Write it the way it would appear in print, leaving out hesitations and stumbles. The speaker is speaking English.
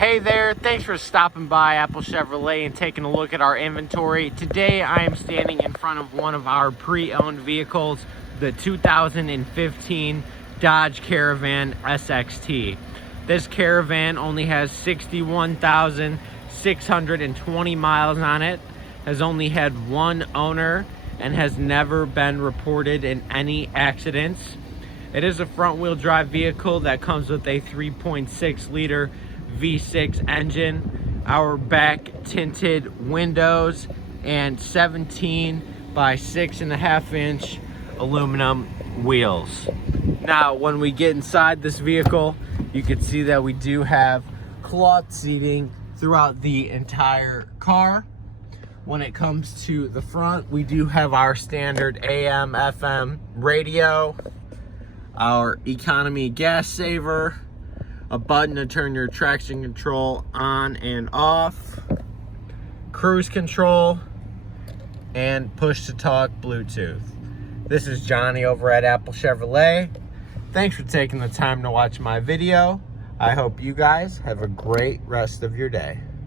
Hey there, thanks for stopping by Apple Chevrolet and taking a look at our inventory. Today I am standing in front of one of our pre-owned vehicles, the 2015 Dodge Caravan SXT. This Caravan only has 61,620 miles on it, has only had one owner, and has never been reported in any accidents. It is a front-wheel drive vehicle that comes with a 3.6 liter V6 engine, our back tinted windows, and 17 by 6.5 inch aluminum wheels. Now, when we get inside this vehicle, you can see that we do have cloth seating throughout the entire car. When it comes to the front, we do have our standard AM, FM radio, our economy gas saver, a button to turn your traction control on and off, cruise control, and push to talk Bluetooth. This is Johnny over at Apple Chevrolet. Thanks for taking the time to watch my video. I hope you guys have a great rest of your day.